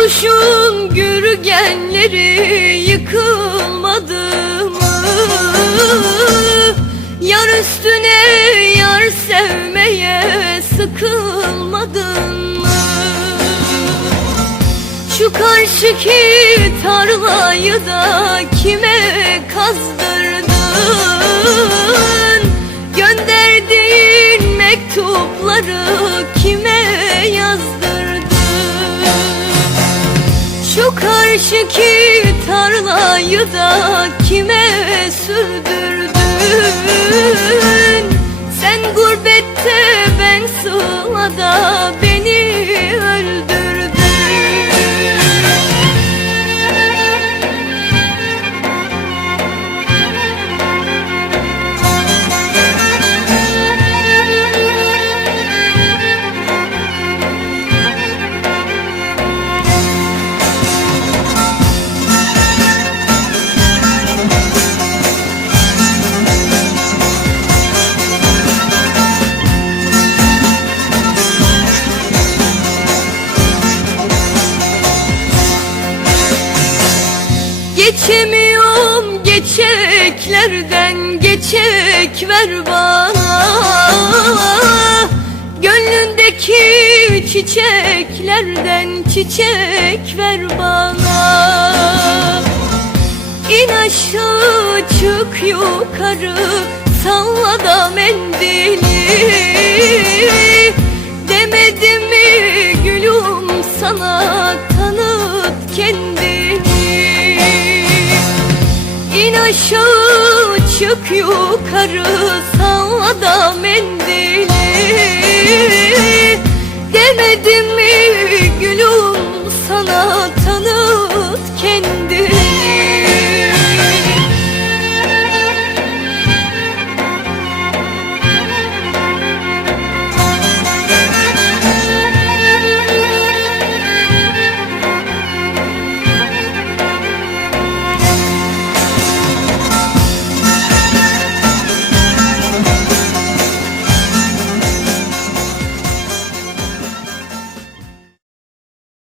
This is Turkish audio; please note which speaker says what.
Speaker 1: kuşun gürgenleri yıkılmadı mı? Yar üstüne yar sevmeye sıkılmadın mı? Şu karşıki tarlayı da kime kazdırdın? Gönderdiğin mektupları kime Şu karşıki tarlayı da kime sürdürdün? Sen gurbette ben sığlada beni Geçemiyorum geçeklerden geçek ver bana. Gönlündeki çiçeklerden çiçek ver bana. İn aşağı çık yukarı salla da mendili. Demedim mi gülüm sana tanıt kendini İn aşağı çık yukarı salla da mendili. Demedim